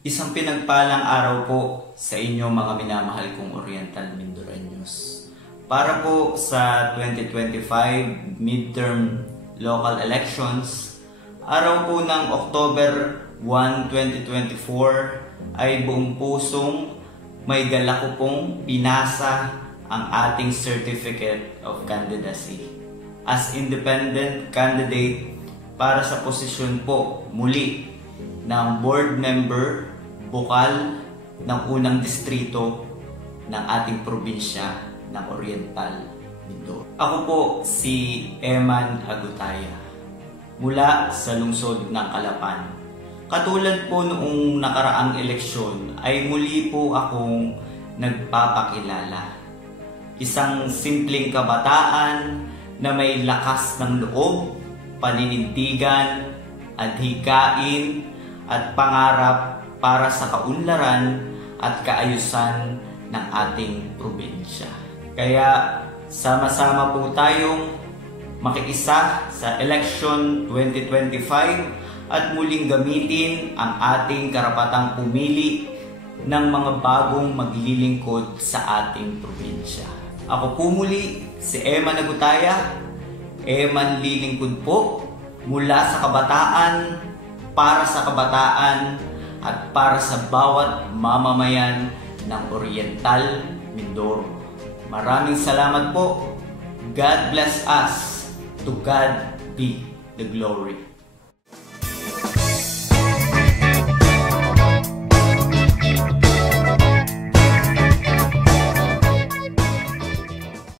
Isang pinagpalang araw po sa inyo mga minamahal kong Oriental Mindoreños. Para po sa 2025 midterm local elections, araw po ng October 1, 2024 ay buong pusong may gala ko pong pinasa ang ating Certificate of Candidacy as independent candidate para sa posisyon po muli ng board member bukal ng unang distrito ng ating probinsya ng Oriental Mindoro. Ako po si Eman Agutaya mula sa lungsod ng Calapan. Katulad po noong nakaraang eleksyon ay muli po akong nagpapakilala. Isang simpleng kabataan na may lakas ng loob, paninindigan, adhikain at pangarap para sa kaunlaran at kaayusan ng ating probinsya. Kaya sama-sama po tayong makiisa sa election 2025 at muling gamitin ang ating karapatang pumili ng mga bagong maglilingkod sa ating probinsya. Ako po muli si Eman Agutaya, Eman lilingkod po mula sa kabataan, para sa kabataan, at para sa bawat mamamayan ng Oriental Mindoro. Maraming salamat po. God bless us. To God be the glory.